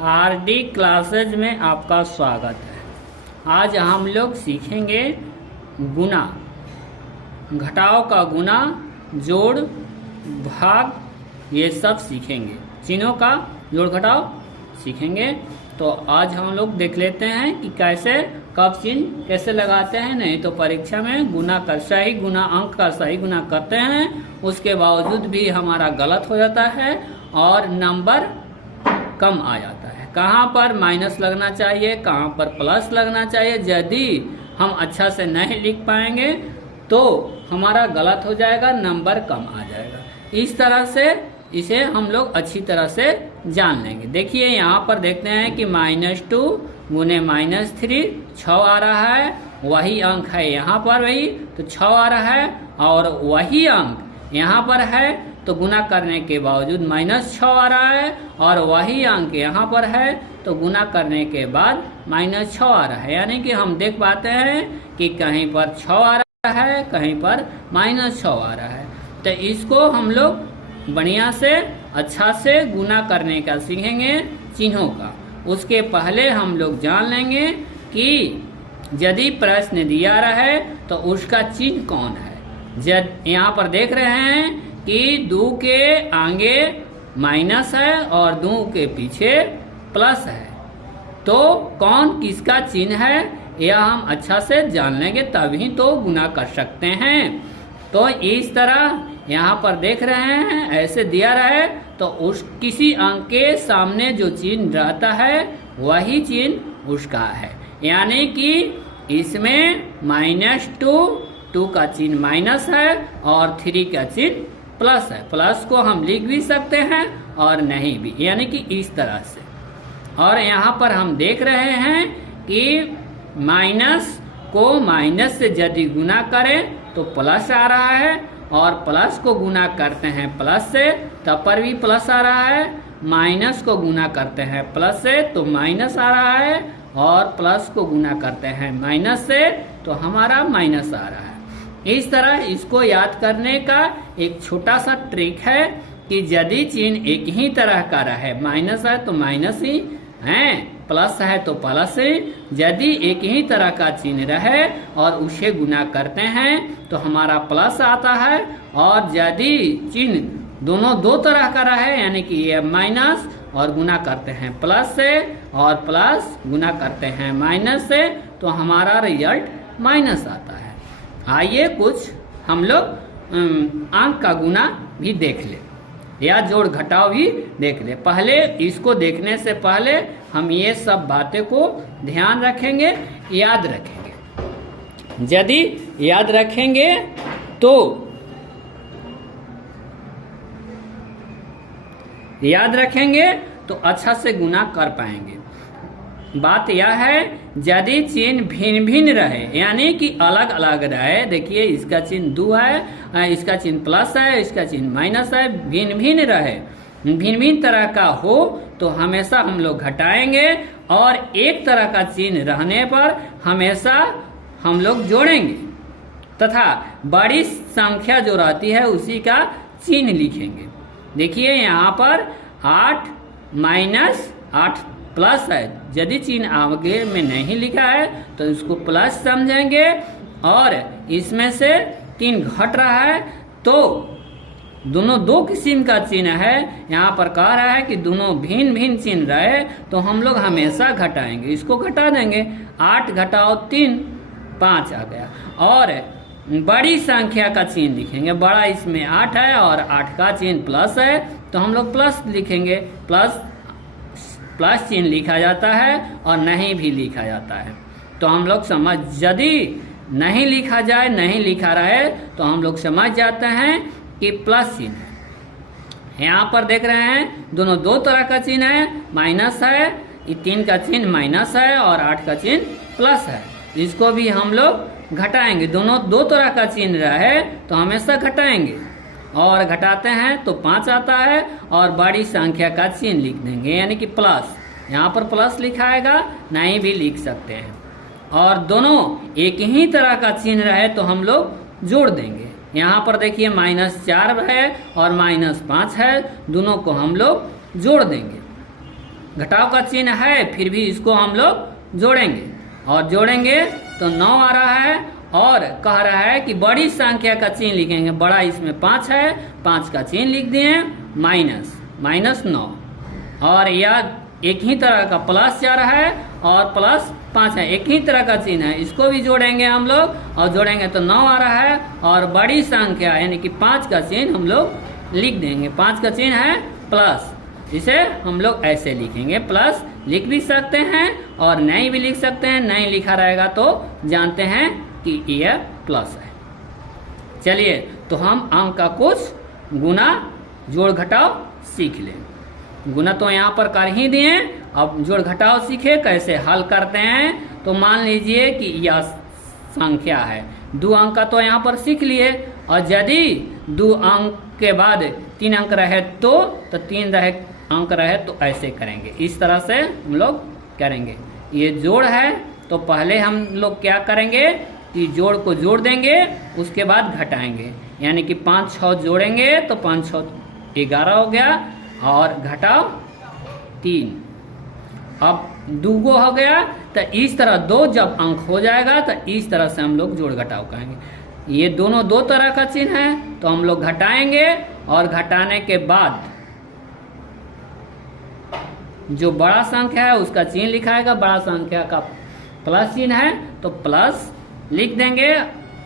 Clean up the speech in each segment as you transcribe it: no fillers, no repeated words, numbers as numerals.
RD classes में आपका स्वागत है। आज हम लोग सीखेंगे गुना, घटाव का गुना, जोड़, भाग, ये सब सीखेंगे। चिन्हों का जोड़ घटाव सीखेंगे। तो आज हम लोग देख लेते हैं कि कैसे कब चिन्ह कैसे लगाते हैं। नहीं तो परीक्षा में गुना कर सही गुना अंक का सही गुना करते हैं, उसके बावजूद भी हमारा गलत हो जाता है और नंबर कम आ जाता है। कहाँ पर माइनस लगना चाहिए, कहाँ पर प्लस लगना चाहिए। यदि हम अच्छा से नहीं लिख पाएंगे तो हमारा गलत हो जाएगा, नंबर कम आ जाएगा। इस तरह से इसे हम लोग अच्छी तरह से जान लेंगे। देखिए यहाँ पर देखते हैं कि -2 गुने -3 6 आ रहा है। वही अंक है यहाँ पर वही तो 6 आ रहा है, और वही अंक यहाँ पर है तो गुना करने के बावजूद -6 आ रहा है, और वही अंक यहाँ पर है तो गुना करने के बाद -6 आ रहा है। यानी कि हम देख पाते हैं कि कहीं पर 6 आ रहा है, कहीं पर -6 आ रहा है। तो इसको हम लोग बढ़िया से अच्छा से गुना करने का सीखेंगे चिन्हों का। उसके पहले हम लोग जान लेंगे कि यदि प्रश्न दिया रहे तो उसका चिन्ह कौन है। यहाँ पर देख रहे हैं कि 2 के आगे माइनस है और 2 के पीछे प्लस है, तो कौन किसका चिन्ह है यह हम अच्छा से जान लेंगे, तभी तो गुना कर सकते हैं। तो इस तरह यहाँ पर देख रहे हैं ऐसे दिया रहे तो उस किसी अंक के सामने जो चिन्ह रहता है वही चिन्ह उसका है। यानी कि इसमें -2 का चिन्ह माइनस है और 3 का चिन्ह प्लस है। प्लस को हम लिख भी सकते हैं और नहीं भी, यानी कि इस तरह से। और यहाँ पर हम देख रहे हैं कि माइनस को माइनस से यदि गुना करें तो प्लस आ रहा है, और प्लस को गुना करते हैं प्लस से तब पर भी प्लस आ रहा है। माइनस को गुना करते हैं प्लस से तो माइनस आ रहा है, और प्लस को गुना करते हैं माइनस से तो हमारा माइनस आ रहा है। इस तरह इसको याद करने का एक छोटा सा ट्रिक है कि यदि चिन्ह एक ही तरह का रहे, माइनस है तो माइनस ही है, प्लस है तो प्लस ही। यदि एक ही तरह का चिन्ह रहे और उसे गुना करते हैं तो हमारा प्लस आता है, और यदि चिन्ह दोनों दो तरह का रहे, यानी कि ये माइनस और गुना करते हैं प्लस से, और प्लस गुना करते हैं माइनस से, तो हमारा रिजल्ट माइनस आता है। आइए कुछ हम लोग अंक का गुना भी देख ले या जोड़ घटाव भी देख ले। पहले इसको देखने से पहले हम ये सब बातें को ध्यान रखेंगे, याद रखेंगे। यदि याद रखेंगे तो अच्छा से गुना कर पाएंगे। बात यह है यदि चिन्ह भिन्न भिन्न रहे, यानी कि अलग अलग रहे। देखिए इसका चिन्ह 2 है, इसका चिन्ह प्लस है, इसका चिन्ह माइनस है, भिन्न भिन्न रहे, भिन्न भिन्न तरह का हो तो हमेशा हम लोग घटाएंगे, और एक तरह का चिन्ह रहने पर हमेशा हम लोग जोड़ेंगे तथा बड़ी संख्या जो रहती है उसी का चिन्ह लिखेंगे। देखिए यहाँ पर 8 -8 प्लस है। यदि चिन्ह आगे में नहीं लिखा है तो इसको प्लस समझेंगे, और इसमें से 3 घट रहा है तो दोनों 2 किस्म का चिन्ह है। यहाँ पर कह रहा है कि दोनों भिन्न भिन्न चिन्ह रहे तो हम लोग हमेशा घटाएंगे, इसको घटा देंगे। 8 घटाओ 3 5 आ गया, और बड़ी संख्या का चिन्ह लिखेंगे। बड़ा इसमें 8 है और 8 का चिन्ह प्लस है तो हम लोग प्लस लिखेंगे। प्लस चिन्ह लिखा जाता है और नहीं भी लिखा जाता है, तो हम लोग समझ, यदि नहीं लिखा जाए, नहीं लिखा रहे तो हम लोग समझ जाते हैं कि प्लस चिन्ह है। यहाँ पर देख रहे हैं दोनों 2 तरह का चिन्ह है, माइनस है, 3 का चिन्ह माइनस है और 8 का चिन्ह प्लस है। इसको भी हम लोग घटाएंगे। दोनों 2 तरह का चिन्ह रहे तो हमेशा घटाएंगे, और घटाते हैं तो 5 आता है, और बड़ी संख्या का चिन्ह लिख देंगे, यानी कि प्लस। यहाँ पर प्लस लिखाएगा, नहीं भी लिख सकते हैं। और दोनों एक ही तरह का चिन्ह रहे तो हम लोग जोड़ देंगे। यहाँ पर देखिए -4 है और -5 है, दोनों को हम लोग जोड़ देंगे। घटाव का चिन्ह है फिर भी इसको हम लोग जोड़ेंगे, और जोड़ेंगे तो 9 आ रहा है, और कह रहा है कि बड़ी संख्या का चिन्ह लिखेंगे। बड़ा इसमें 5 है, 5 का चिन्ह लिख दिए, माइनस 9, और यह एक ही तरह का प्लस 4 है और प्लस 5 है, एक ही तरह का चिन्ह है, इसको भी जोड़ेंगे हम लोग, और जोड़ेंगे तो 9 आ रहा है, और बड़ी संख्या यानी कि 5 का चिन्ह हम लोग लिख देंगे। 5 का चिन्ह है प्लस, इसे हम लोग ऐसे लिखेंगे, प्लस लिख भी सकते हैं और नहीं भी लिख सकते हैं। नहीं लिखा रहेगा तो जानते हैं कि यह प्लस है। चलिए तो हम अंक का कुछ गुना जोड़ घटाव सीख लें। गुना तो यहाँ पर कर ही दिए, अब जोड़ घटाव सीखे कैसे हल करते हैं। तो मान लीजिए कि यह संख्या है, 2 अंक का तो यहाँ पर सीख लिए, और यदि 2 अंक के बाद 3 अंक रहे तो 3 अंक रहे तो ऐसे करेंगे, इस तरह से हम लोग करेंगे। ये जोड़ है तो पहले हम लोग क्या करेंगे कि जोड़ को जोड़ देंगे, उसके बाद घटाएंगे, यानी कि 5 6 जोड़ेंगे तो 5 6 11 हो गया, और घटाव 3, अब 2 हो गया। तो इस तरह 2 जब अंक हो जाएगा तो इस तरह से हम लोग जोड़ घटाव करेंगे। ये दोनों 2 तरह का चिन्ह है, तो हम लोग घटाएंगे, और घटाने के बाद जो बड़ा संख्या है उसका चिन्ह लिखाएगा। बड़ा संख्या का प्लस चिन्ह है तो प्लस लिख देंगे,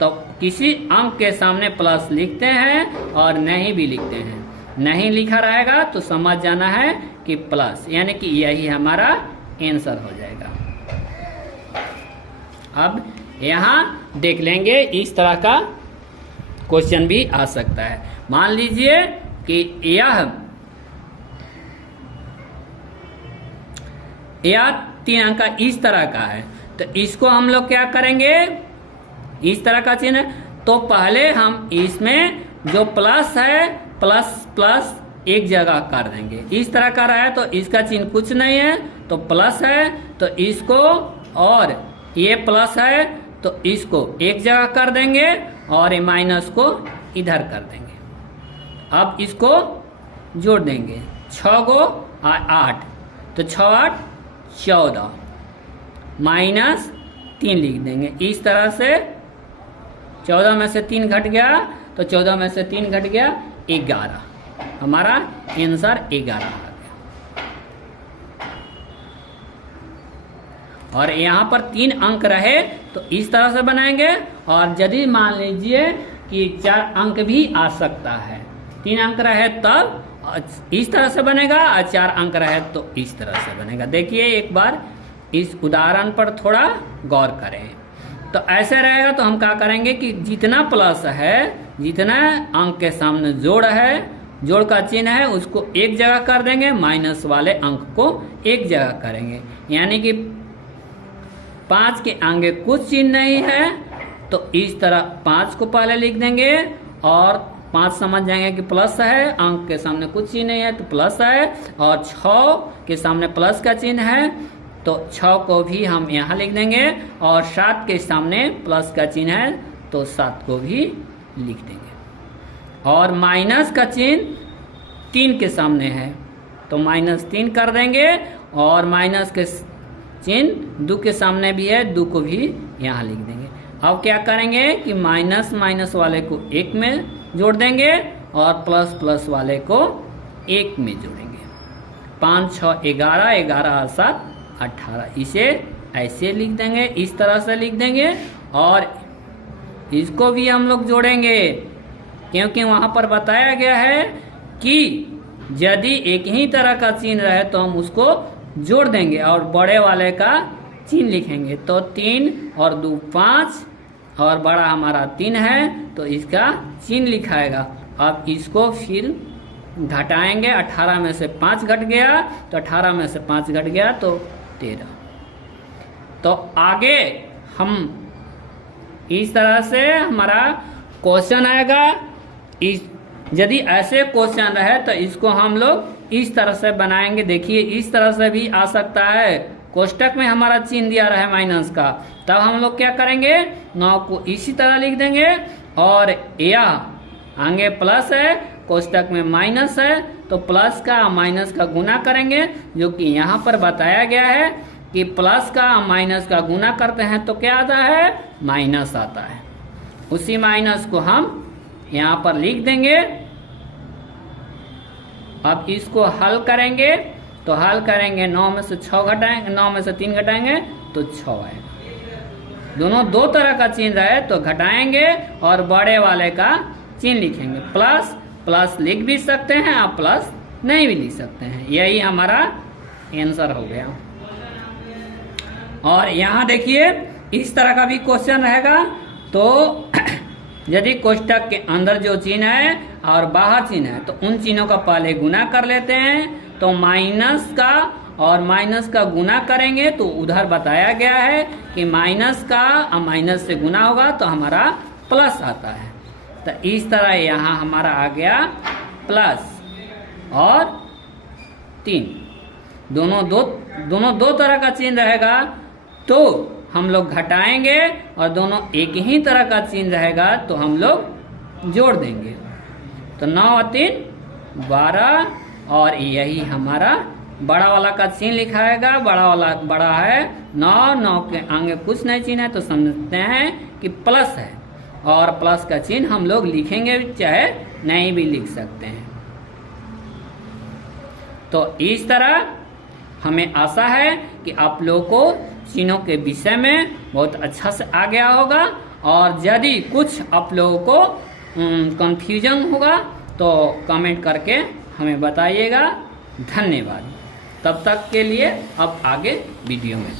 तो किसी अंक के सामने प्लस लिखते हैं और नहीं भी लिखते हैं। नहीं लिखा रहेगा तो समझ जाना है कि प्लस, यानी कि यही हमारा आंसर हो जाएगा। अब यहाँ देख लेंगे, इस तरह का क्वेश्चन भी आ सकता है। मान लीजिए कि यह 3 अंक का इस तरह का है, तो इसको हम लोग क्या करेंगे, इस तरह का चिन्ह, तो पहले हम इसमें जो प्लस है प्लस एक जगह कर देंगे। इस तरह का रहा है तो इसका चिन्ह कुछ नहीं है तो प्लस है, तो इसको, और ये प्लस है तो इसको एक जगह कर देंगे, और ये माइनस को इधर कर देंगे। अब इसको जोड़ देंगे, 6 को 8, तो 6 8 14, माइनस 3 लिख देंगे। इस तरह से 14 में से 3 घट गया, तो 14 में से 3 घट गया 11, हमारा आंसर 11 आ गया। और यहाँ पर 3 अंक रहे तो इस तरह से बनाएंगे, और यदि मान लीजिए कि 4 अंक भी आ सकता है, 3 अंक रहे तब इस तरह से बनेगा, और 4 अंक रहे तो इस तरह से बनेगा। देखिए एक बार इस उदाहरण पर थोड़ा गौर करें। तो ऐसे रहेगा तो हम क्या करेंगे कि जितना प्लस है, जितना अंक के सामने जोड़ है, जोड़ का चिन्ह है, उसको एक जगह कर देंगे, माइनस वाले अंक को एक जगह करेंगे। यानी कि 5 के आगे कुछ चिन्ह नहीं है तो इस तरह 5 को पहले लिख देंगे, और 5 समझ जाएंगे कि प्लस है, अंक के सामने कुछ चिन्ह नहीं है तो प्लस है, और 6 के सामने प्लस का चिन्ह है तो 6 को भी हम यहाँ लिख देंगे, और 7 के सामने प्लस का चिन्ह है तो 7 को भी लिख देंगे। और माइनस का चिन्ह 3 के सामने है तो -3 कर देंगे, और माइनस के चिन्ह 2 के सामने भी है, 2 को भी यहाँ लिख देंगे। अब क्या करेंगे कि माइनस वाले को 1 में जोड़ देंगे, और प्लस वाले को 1 में जोड़ेंगे। 5 6 11, 11 7 18, इसे ऐसे लिख देंगे, इस तरह से लिख देंगे, और इसको भी हम लोग जोड़ेंगे, क्योंकि वहां पर बताया गया है कि यदि एक ही तरह का चिन्ह रहे तो हम उसको जोड़ देंगे, और बड़े वाले का चिन्ह लिखेंगे। तो 3 और 2 5, और बड़ा हमारा 3 है तो इसका चिन्ह लिखाएगा। अब इसको फिर घटाएंगे, 18 में से 5 घट गया तो 18 में से 5 घट गया तो 13। तो आगे हम इस तरह से हमारा क्वेश्चन आएगा। यदि ऐसे क्वेश्चन रहे तो इसको हम लोग इस तरह से बनाएंगे। देखिए इस तरह से भी आ सकता है, कोष्टक में हमारा चिन्ह दिया रहा है माइनस का, तब हम लोग क्या करेंगे, 9 को इसी तरह लिख देंगे, और यह आगे प्लस है कोष्टक में माइनस है तो प्लस का माइनस का गुना करेंगे, जो कि यहाँ पर बताया गया है कि प्लस का माइनस का गुना करते हैं तो क्या आता है, माइनस आता है। उसी माइनस को हम यहाँ पर लिख देंगे। अब इसको हल करेंगे तो हल करेंगे 9 में से 6 घटाएंगे, 9 में से 3 घटाएंगे तो 6 आएगा। दोनों दो तरह का चिन्ह रहे तो घटाएंगे और बड़े वाले का चिन्ह लिखेंगे। प्लस प्लस लिख भी सकते हैं आप, प्लस नहीं भी लिख सकते हैं। यही हमारा आंसर हो गया। और यहाँ देखिए इस तरह का भी क्वेश्चन रहेगा। तो यदि कोष्टक के अंदर जो चिन्ह है और बाहर चिन्ह है तो उन चिन्हों का पहले गुना कर लेते हैं। तो माइनस का और माइनस का गुना करेंगे तो उधर बताया गया है कि माइनस का और माइनस से गुना होगा तो हमारा प्लस आता है। तो इस तरह यहाँ हमारा आ गया प्लस और 3। दोनों दो तरह का चिन्ह रहेगा तो हम लोग घटाएंगे, और दोनों एक ही तरह का चिन्ह रहेगा तो हम लोग जोड़ देंगे। तो 9 और 3 12, और यही हमारा बड़ा वाला का चिन्ह लिखाएगा। बड़ा वाला बड़ा है 9 के आगे कुछ नहीं चिन्ह है तो समझते हैं कि प्लस है, और प्लस का चिन्ह हम लोग लिखेंगे चाहे नहीं भी लिख सकते हैं। तो इस तरह हमें आशा है कि आप लोगों को चिन्हों के विषय में बहुत अच्छा से आ गया होगा। और यदि कुछ आप लोगों को कंफ्यूजन होगा तो कमेंट करके हमें बताइएगा। धन्यवाद। तब तक के लिए अब आगे वीडियो में